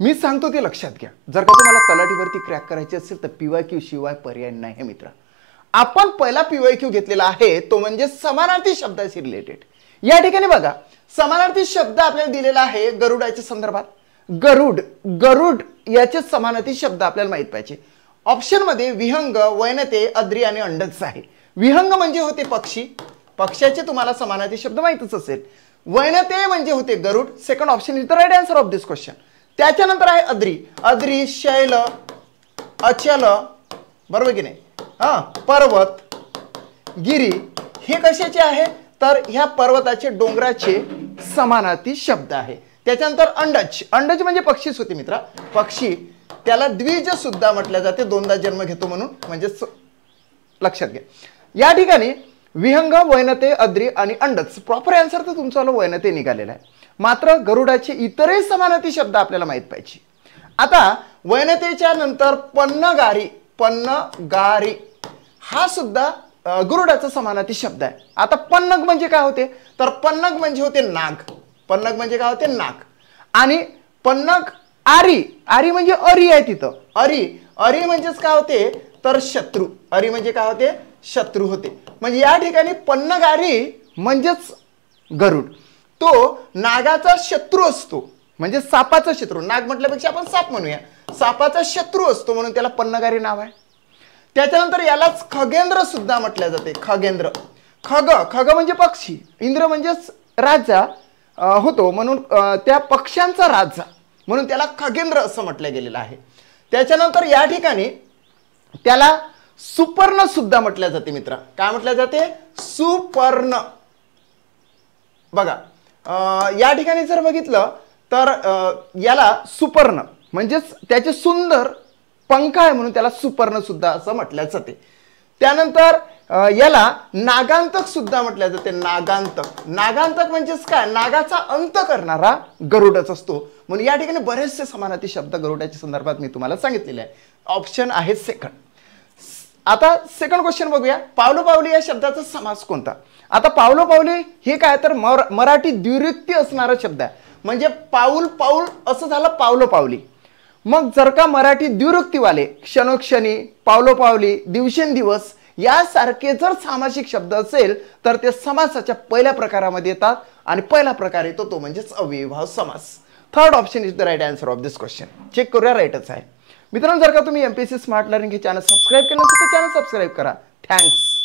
मी सांगतो ते लक्षात घ्या। जर का तुम्हाला तलाठीवरती क्रॅक करायची असेल तर पीवायक्यू शिवाय पर्याय नाही हे मित्र। आपण पहिला पीवायक्यू घेतलेला आहे तो म्हणजे समानार्थी शब्दाशी रिलेटेड। या ठिकाणी बघा समानार्थी शब्द आपल्याला दिलेला आहे गरुडाच्या संदर्भात। गरुड गरुड याचे समानार्थी शब्द आपल्याला माहित पाहिजे। ऑप्शन मध्ये विहंग, वैनते, अद्री आणि अंडच आहे। विहंग म्हणजे होते पक्षी, पक्षाचे तुम्हाला समानार्थी शब्द माहितच असेल। वैनते म्हणजे होते गरुड, second option is the right answer of this question. त्याच्यानंतर आहे अद्री, अद्री शैल, अचल, बरोबर की नाही, पर्वत, गिरी हे कशाचे आहे तर ह्या पर्वताचे डोंगराचे समानार्थी शब्द आहे। त्याच्यानंतर अंडज, अंडज म्हणजे पक्षीच होते मित्रा, पक्षी त्याला द्विज सुद्धा म्हटले जाते, दोनदा जन्म घेतो म्हणून, म्हणजे लक्षात घ्या। या ठिकाणी विहंग, वैनते, अद्री आणि अंडज प्रॉपर आन्सर तर तुमचा वैनते निघालेला आहे। मात्र गरुडाचे इतरही समानार्थी शब्द आपल्याला माहित पाहिजे। आता वैनतेच्या नंतर पन्नगारी, पन्नगारी हा सुद्धा गरुडाचा समानार्थी शब्द आहे। आता पन्नग म्हणजे काय होते तर पन्नग म्हणजे होते नाग, पन्नग म्हणजे काय होते नाग। आणि पन्नग आरी, आरी म्हणजे अरी आहे तिथं, अरी, अरी म्हणजेच काय होते तर शत्रू, अरी म्हणजे काय होते शत्रू होते। म्हणजे या ठिकाणी पन्नगारी म्हणजेच गरुड तो नागाचा शत्रू असतो, म्हणजे सापाचा शत्रू, नाग म्हटल्यापेक्षा आपण साप म्हणूया, सापाचा शत्रू असतो म्हणून त्याला पन्नगारी नाव आहे। त्याच्यानंतर यालाच खगेंद्र सुद्धा म्हटले जाते, खगेंद्र, खग, खग म्हणजे पक्षी, इंद्र म्हणजेच राजा होतो म्हणून त्या पक्ष्यांचा राजा म्हणून त्याला खगेंद्र असं म्हटलं गेलेलं आहे। त्याच्यानंतर या ठिकाणी त्याला सुपर्ण सुद्धा म्हटले जाते मित्रा, काय म्हटले जाते सुपर्ण। बघा या ठिकाणी जर बघितलं तर याला सुपर्ण म्हणजेच त्याचे सुंदर पंख आहे म्हणून त्याला सुपर्ण सुद्धा असं म्हटलं जाते। त्यानंतर याला नागांतक सुद्धा म्हटलं जाते, नागांतक, नागांतक म्हणजेच काय नागाचा अंत करणारा गरुडच असतो म्हणून या ठिकाणी बरेचसे समानार्थी शब्द गरुडाच्या संदर्भात मी तुम्हाला सांगितलेले आहे। ऑप्शन आहे सेकंड। आता सेकंड क्वेश्चन बघूया, पावलोपावली या शब्दाचा समास कोणता। आता पावलोपावली हे काय तर मराठी द्विरुक्ती असणारा शब्द आहे, म्हणजे पाऊल पाऊल असं झालं पावलोपावली। मग जर का मराठी द्विरुक्तीवाले क्षणोक्षणी, पावलोपावली, दिवसेंदिवस यासारखे जर सामासिक शब्द असेल तर ते समासाच्या पहिल्या प्रकारामध्ये येतात आणि पहिला प्रकार येतो तो म्हणजेच अव्ययीभाव समास। Third option is the right answer of this question. Check करूया, राईटच आहे मित्रांनो। जर का तुम्ही एमपीएससी स्मार्ट लर्निंग हे चॅनल सबस्क्राइब केलं नसेल तर चॅनल सबस्क्राइब करा। थँक्स।